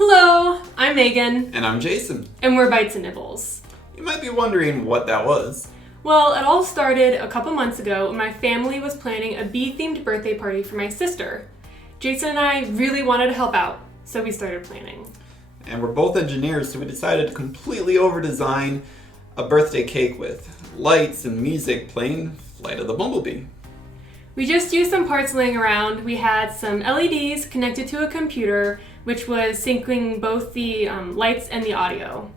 Hello, I'm Megan. And I'm Jason. And we're Bytes and Nibbles. You might be wondering what that was. Well, it all started a couple months ago when my family was planning a bee-themed birthday party for my sister. Jason and I really wanted to help out, so we started planning. And we're both engineers, so we decided to completely over-design a birthday cake with lights and music playing Flight of the Bumblebee. We just used some parts laying around. We had some LEDs connected to a computer, which was syncing both the lights and the audio.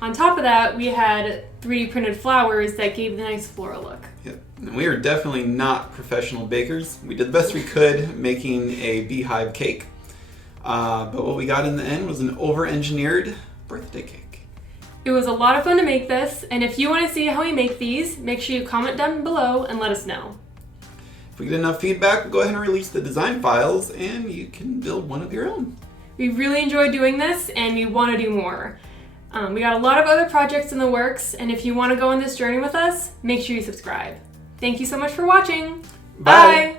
On top of that, we had 3D printed flowers that gave the nice floral look. Yep. And we are definitely not professional bakers. We did the best we could making a beehive cake. But what we got in the end was an over-engineered birthday cake. It was a lot of fun to make this, and if you want to see how we make these, make sure you comment down below and let us know. If we get enough feedback, we'll go ahead and release the design files and you can build one of your own. We really enjoyed doing this and we want to do more. We got a lot of other projects in the works, and if you want to go on this journey with us, make sure you subscribe. Thank you so much for watching. Bye. Bye.